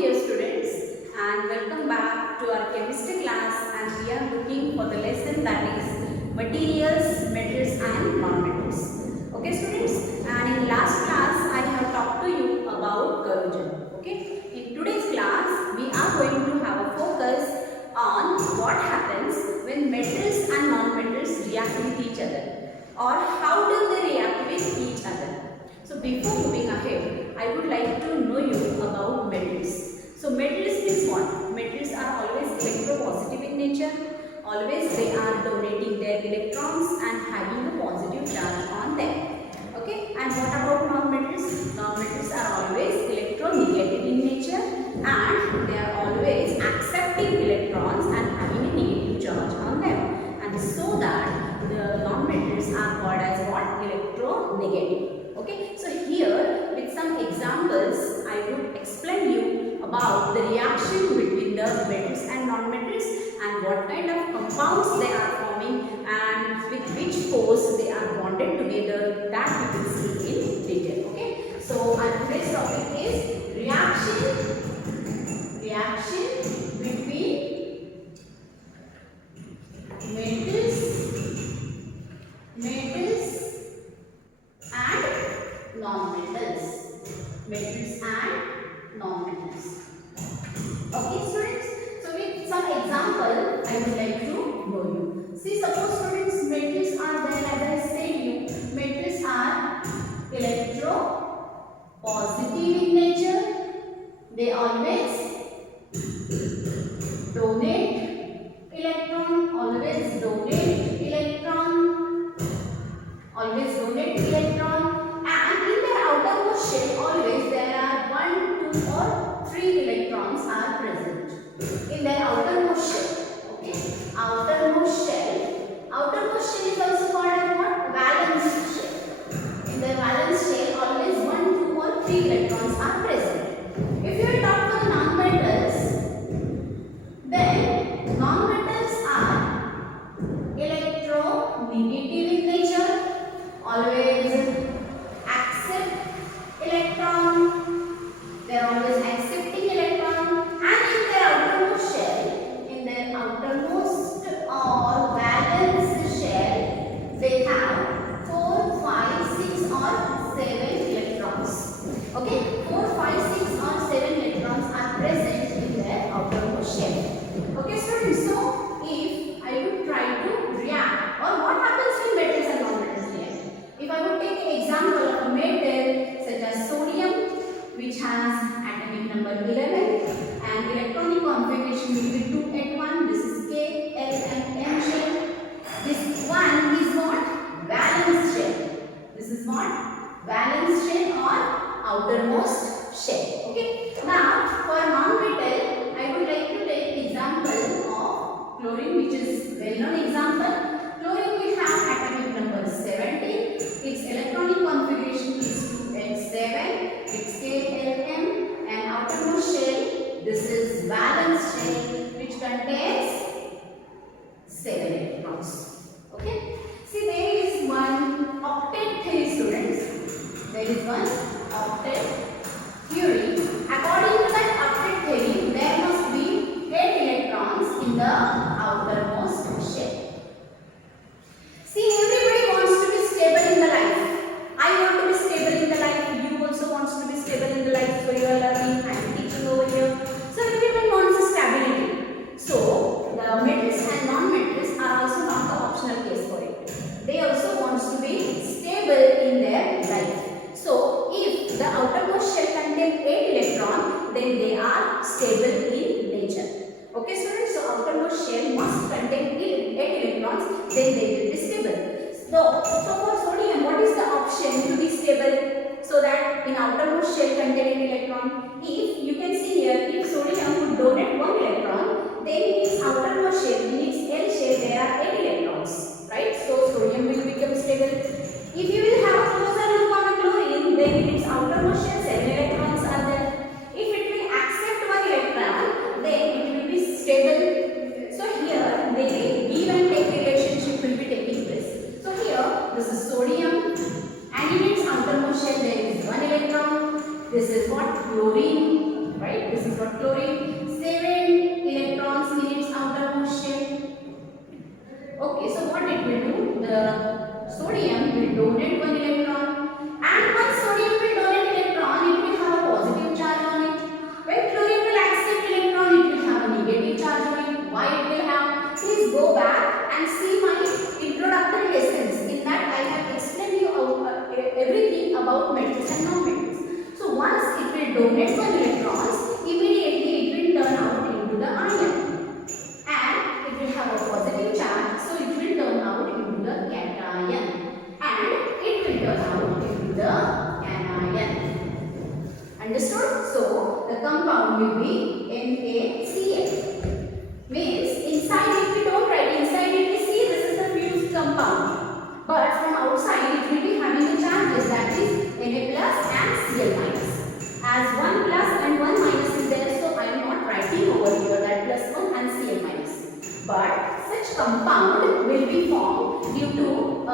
dear students, and welcome back to our chemistry class, and we are looking for the lesson that is materials, metals and non-metals. Okay students, and in last class I have talked to you about corrosion. Okay, in today's class we are going to have a focus on what happens when metals and non-metals react with each other, or how do they react with each other. So before moving ahead, I would like to know you about metals. So metals means what? Metals are always electropositive in nature. Always they are donating their electrons and having a positive charge on them. Okay. And what about non-metals? Non-metals are always electronegative in nature, and they are always accepting electrons and having a negative charge on them. And so that the non-metals are called as what? Electronegative. Okay, so here with some examples I would explain you about the reaction between the metals and non-metals and what kind of compounds they are forming and with which force they are bonded together, that we will see in detail. Okay, so our today's topic is reaction between metals and non-metals. Metals and non-metals. Okay students, so with some example I would like to know you. See, suppose students, metals are there, as I said you, metals are electropositive in nature. They always donate electron, always donate electron, and in their outermost shell always there are 1, 2 or 3 electrons are present in their outermost shell. Okay, outermost shell is also called as what? Valence shell. In their valence shell always 1, 2 or 3 electrons are present. If you will talk for the non-metals, then non-metals are electronegative in nature, always accept electron, they are always accepting electron, and in their outermost shell, or valence shell, they have 4, 5, 6 or 7 electrons. Okay, 4, 5, 6 or 7 electrons are present in their outermost shell. Okay students, so if I would try to react, or what happens when metals and non-metals react? If I would take an example of a metal such as sodium, which has atomic number 11 and electronic configuration between 2 and 1, this is K, L and M shell. This one is what? Valence shell. This is what? Valence shell or outermost shell. Okay. Now for non-metal, I would like to take example of chlorine, which is well-known example. Chlorine will have atomic number 17. Its electronic configuration is 2n7. Its KLM, and outermost shell, this is valence shell, which contains 7 electrons. Okay. See, there is one octet theory, students. There is one octet theory. According to that octet theory, there must be 8 electrons in the outermost shell. See, everybody wants to be stable in the life. I want to be stable in the life. You also wants to be stable in the life. So you are learning. I am teaching over here. So everyone wants stability. So the metals and non-metals are also not the optional case for it. They also wants to be stable in their life. So if the outermost shell contains 8 electrons, then they are stable in nature. Okay students, so outermost shell must contain 8 electrons, then they will be stable. So for sodium, what is the option to be stable so that in outermost shell containing electron? If you can see here, if sodium would donate 1 electron, then in its outermost shell, in its L shell, there are 8 electrons, right? So sodium will become stable. If you will have a closer look on a chlorine, then in its outermost shell, 7 electrons are there. If it will accept 1 electron, then it will be stable. So here, the give and take relationship will be taking place. So here, this is sodium, and in its outermost shell there is 1 electron. This is what? Chlorine, right? right? This is what chlorine, 7 electrons in its outermost shell. Okay, so what it will do? The sodium will donate 1 electron, and once sodium will donate electron, it will have a positive charge on it. When chlorine will accept electron, it will have a negative charge on it. Why it will have? Please go back and see my introductory lessons. In that I have explained you everything about metals and non-metals. So once it will donate 1 electrons, immediately it will turn out into the ion. And it will have a positive charge, so it will turn out into the cation, and it will turn out into the anion. Understood? So the compound will be NaCl. Means inside it we don't write, inside it we see this is the fused compound, but from outside it will be having the charges, that is Na plus and Cl minus. As 1 plus and 1 minus is there, so I am not writing over here that plus 1 and Cl minus. But such compound will be formed due to a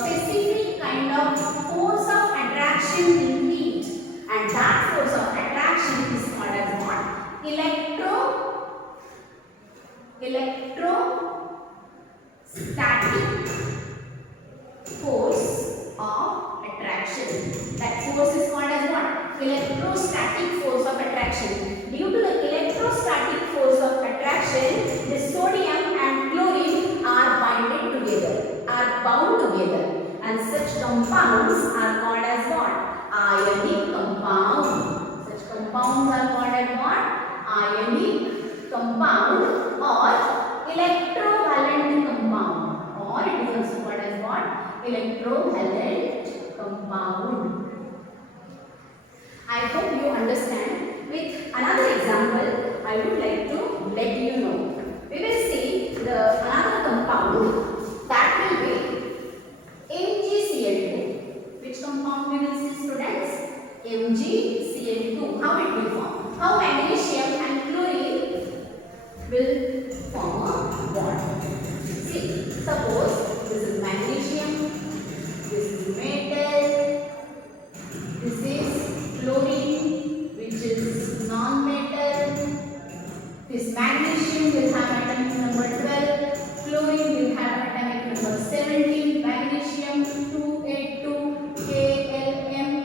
specific kind of force of attraction in heat, and that force of attraction is called as what? Electrostatic force of attraction. That force is called as what? Electrostatic force of attraction. Due to the electrostatic force of attraction, the sodium and chlorine are bound together, and such compounds are called as what? Ionic compound. Such compounds are called as what? Ionic compound or electrovalent compound, or it is also called as what? Electrovalent compound. I hope you understand. With another example, I would like to let you know. We will see the another compound, that will be MgCl2. Which compound we will see, students? MgCl2. How it will form? How magnesium and chlorine will form a bond. See, suppose this is magnesium, this is metal, this is chlorine, which is non-metal. This magnesium will have atomic number 12, chlorine will have atomic number 17, magnesium 282 KLM,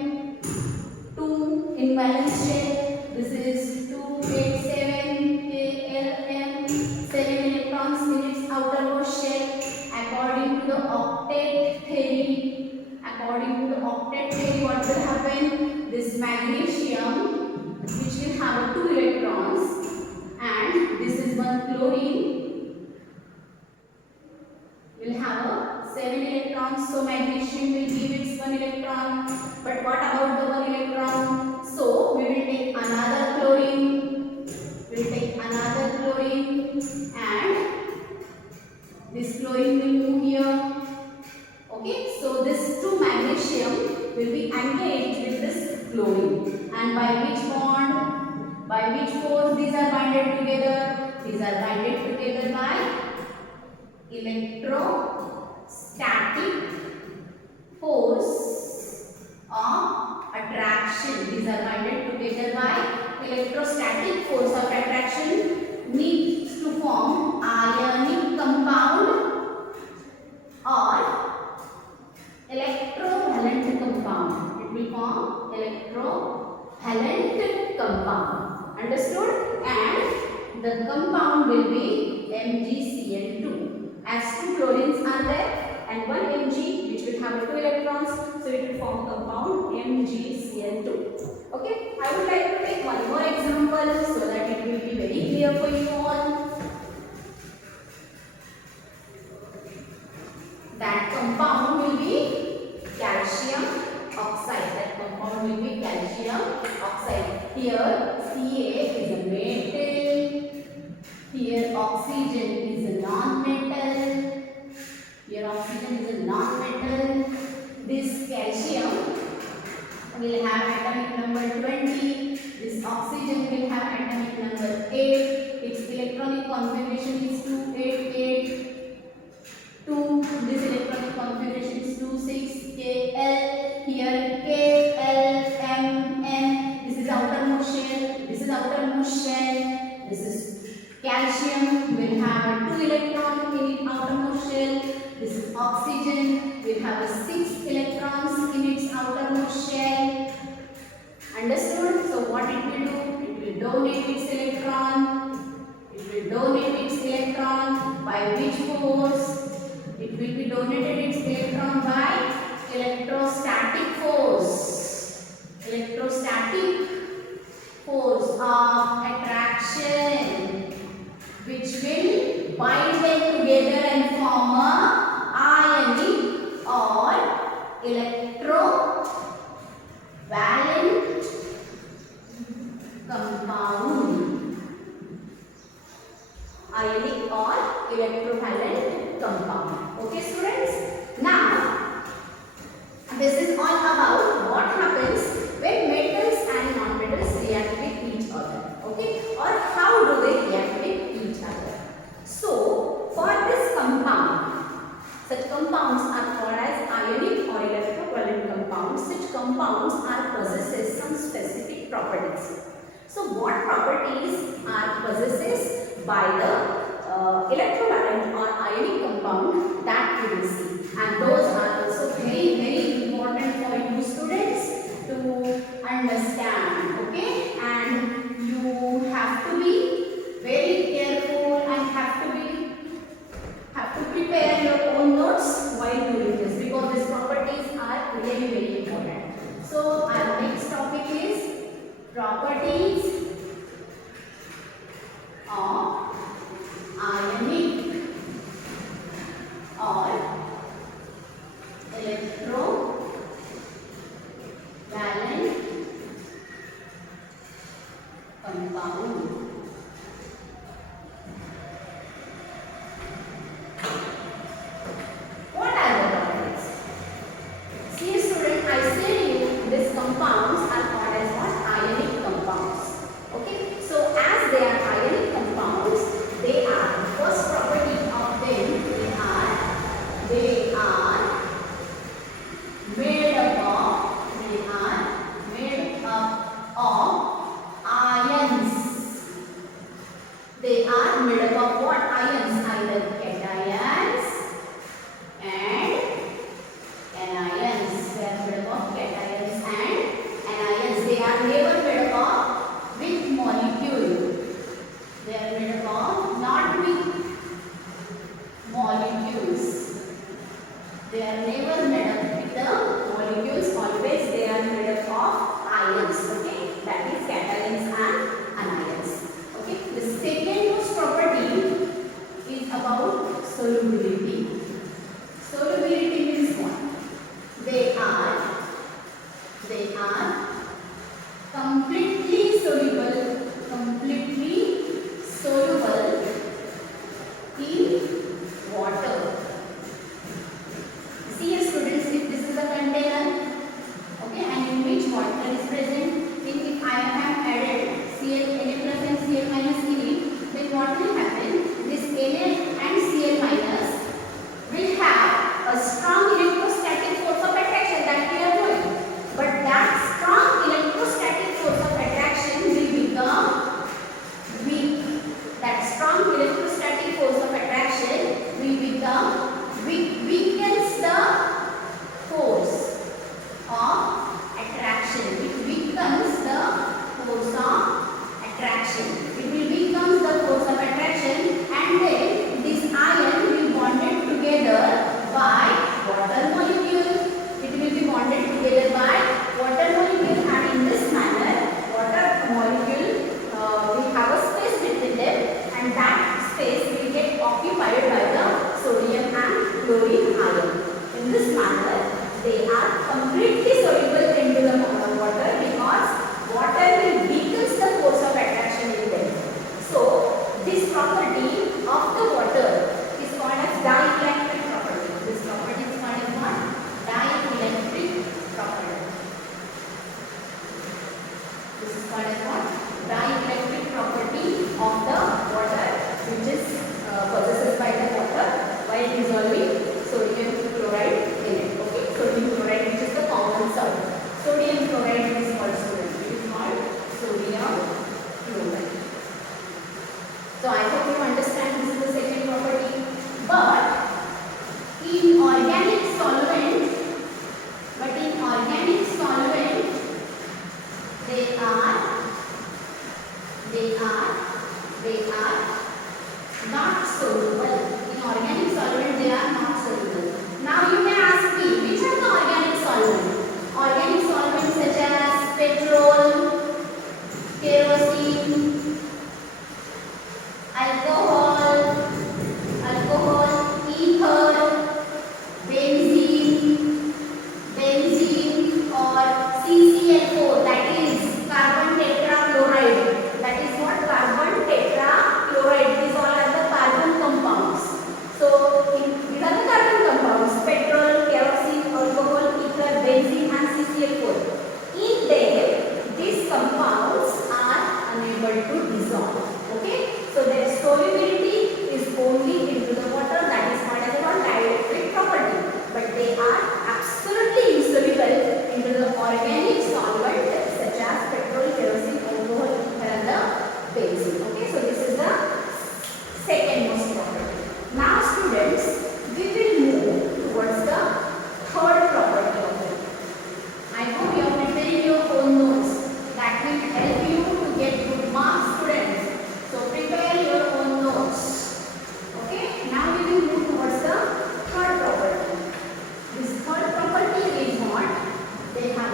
2 in valence shell. This is 287 KLM, 7 electrons in its outermost shell. According to the octet theory, what will happen? This magnesium, which will have 2 electrons, and this is one chlorine, will have 7 electrons. So magnesium will give its 1 electron. But what about the 1 electron? So we will take another chlorine. And this chlorine will move here. Okay, so this 2 magnesium will be engaged with this chlorine, and by which bond? By which force these are bonded together? These are bonded together by electrostatic force of attraction. These are bonded together by electrostatic force of attraction, needs to form ionic compound or electrovalent compound. It will form electrovalent compound. Understood? And the compound will be MgCl2. As 2 chlorines are there and 1 Mg, which will have 2 electrons, so it will form compound MgCl2. Okay, I would like to take one more example so that it will be very clear for you all. That compound will be calcium oxide. Here Ca is a metal. Here oxygen is a non-metal. This calcium will have atomic number 20. This oxygen will have atomic number 8. Its electronic configuration is 288. 2. This electronic configuration is 26 Kl. Here K, L, M, N. This is outermost shell. This is outer compounds are possesses some specific properties. So what properties are possesses by the electrovalent or ionic compound that we will see, and those are also very important for you students to understand. Okay, and you have to be very careful and have to prepare your own notes while doing this, because these properties are very important. So our next topic is properties of ionic or electrovalent compound. What are the properties? See student, I said you these compounds are called as what? Ionic compounds. Okay, so as they are ionic compounds, they are, first property of them, they are made up of ions. They are made up of what? Ions, either cations and anions. They are made up of cations and anions. They are never made up of with molecule. They are made up of not with molecules. They are never made up with the molecules. Always they are made up of ions. Okay, that is cations and anions. Okay, the second most property is about solubility. Solubility means what? They are completely soluble in water. See here students, if this is a container, okay, and in which water is present, if I have added Cl Na plus and Cl minus in it, then what will happen? This Na and Cl minus will have a strong electrostatic force of attraction that we are doing. But that strong electrostatic force of attraction will become weak. That strong electrostatic force of attraction will become weak, weakens the force of attraction. It weakens the force of attraction. It will weaken the force of attraction, and then this ion will bonded together by water molecule. It will be bonded together by water molecule, and in this manner water molecule will have a space between them, and that space will get occupied by the sodium and chlorine ion. In this manner they are completely soluble into the water, because water will weaken the force of attraction in them. So this property of the water is called as dielectric property. This property is called as what? Dielectric property. This is called as what? Dielectric property of the water, which is possessed by the water while dissolving sodium chloride in it. Okay, sodium chloride, which is the common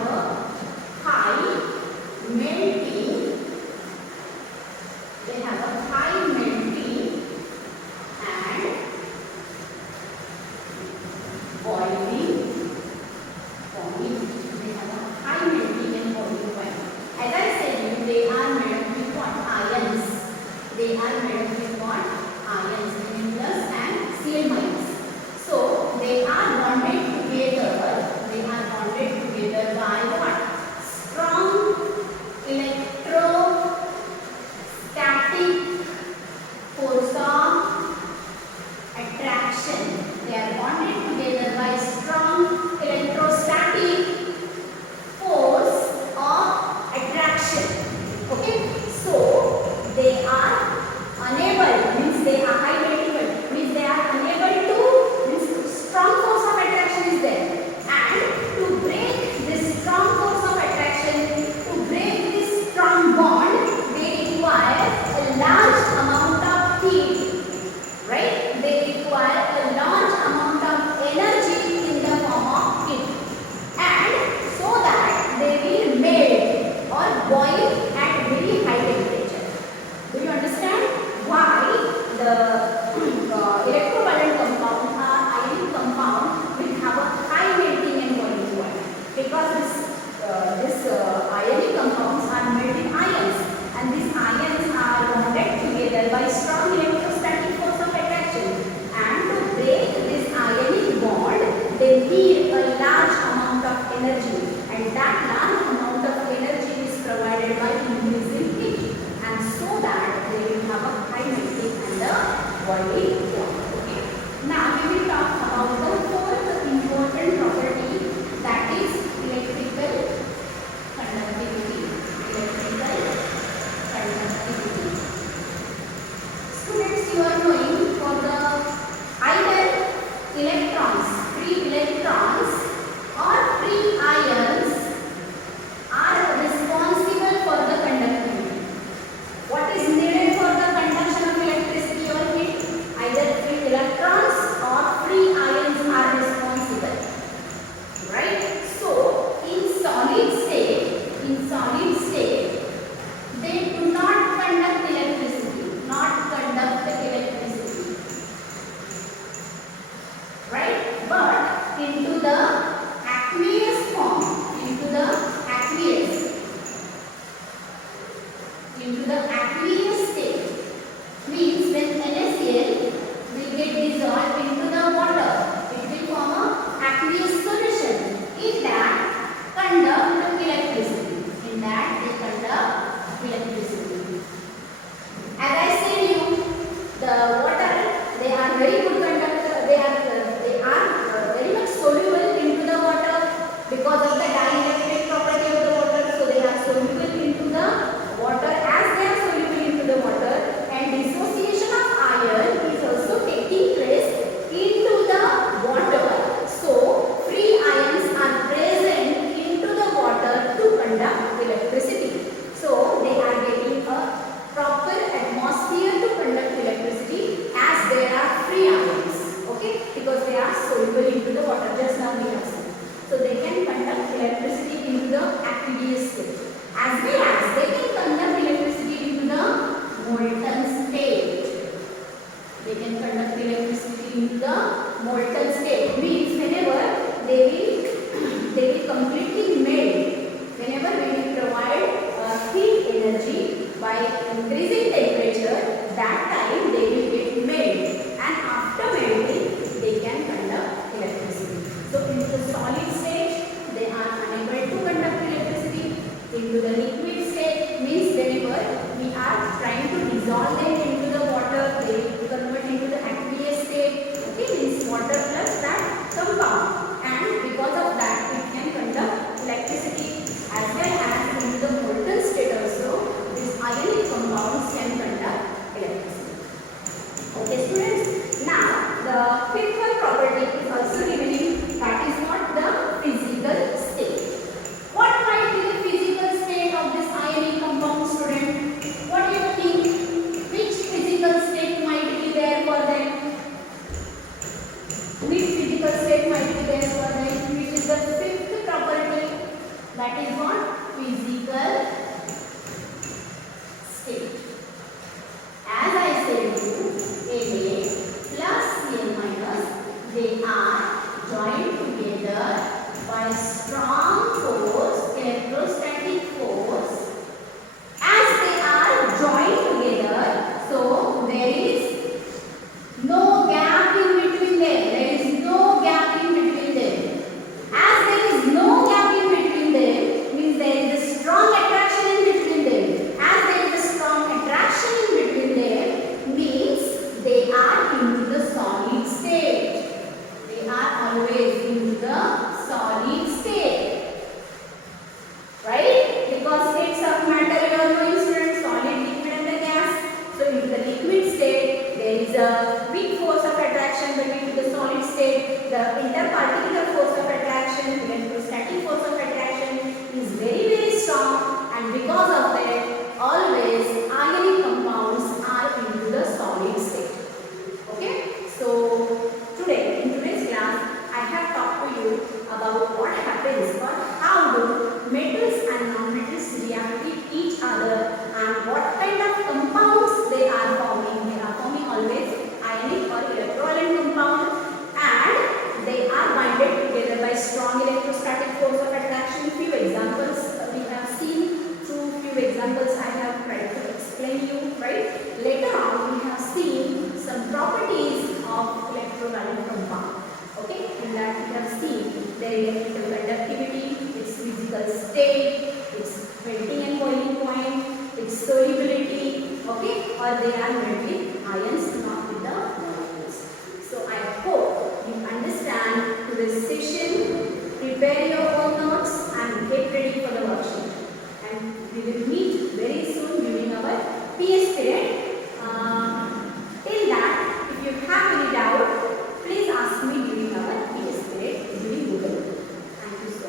have a high melting, they have a high melting and boiling point. They have a high melting and boiling point. As I said, they are made up with what? Ions. They are made up with what? Ions, plus and Cl minus. So they are bonded together. They are bonded together by what? Strong electrostatic force of attraction. They are bonded together by strong electrostatic force of attraction. Okay, so they are unable, means they are high melting, means they are unable to, means strong force of attraction is there, and to break this strong force of attraction, to break this strong bond, they require a large amount of heat, right? They require a large amount of energy in the form of heat, and so that they will melt or boil at very high temperature. Do you understand why the electrovalent compound or ionic compound will have a high melting and boiling point? Because this ionic compounds are made in ions, and these ions are bonded together by strong electrostatic force of attraction, and to break this ionic bond they need a large amount of energy, and that large amount of energy is provided by increasing heat, and so that they will have a high melting and the boiling point. Okay. Now we will talk about the fourth important property, that is electrical conductivity. Electrical conductivity. Students, you are knowing for the either electrons, free electrons or free ions are responsible for the conductivity. What is needed for the conduction of electricity or heat? Either free electrons or free ions are responsible, right? So in solid state, they do not conduct electricity, right? But into the aqueous form, into the aqueous state, means when NaCl will get dissolved into the water, it will form a aqueous solution. In that conduct electricity. In that they conduct electricity. As I said you, the water, they are very good conductor. They are very much soluble into the water because of the dielectric property of the water. So they are soluble into the water. As they are soluble into the water, and dissociation of iron is also taking place into the water. So free ions are present into the water to conduct electricity. So they are getting a proper atmosphere to conduct electricity as there are free ions. Okay, because they are soluble into the water. Just now we have seen. So they can conduct electricity into the aqueous state, as well as they can conduct electricity into the molten state. They can conduct electricity into the molten state. Means whenever they will completely melt. Whenever we will provide heat energy by increasing temperature, that time they will get melt, and after melting they can conduct electricity. So into the solid state they are unable to conduct electricity. Into the liquid state means whenever we are trying to dissolve them into the water, they will convert into the aqueous state. Okay, means water plus that compound, and because of that it can conduct electricity, as well as into the molten state also these ionic compounds can conduct electricity. Okay students, now the fifth property is also given, that is what the physical state. What might be the physical state of what happens or how do metals and non-metals react with each other and what kind of compounds they are forming. They are forming always ionic or electrolytic compound, and they are bonded together by strong electrostatic force of attraction. Few examples we have seen. Through few examples I have tried to explain you, right? Later on we have seen some properties of electrolytic compound. Okay, in that we have seen their electrical conductivity, its physical state, its melting and boiling point, its solubility, okay, or they are made with ions, not with the molecules. So I hope you understand today's session. Prepare your own notes and get ready for the worksheet. And we will meet very soon during our PS period. Till that, if you have any doubt, please ask me during our PS period during Google. Thank you so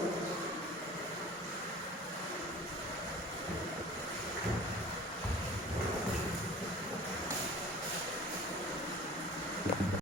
much.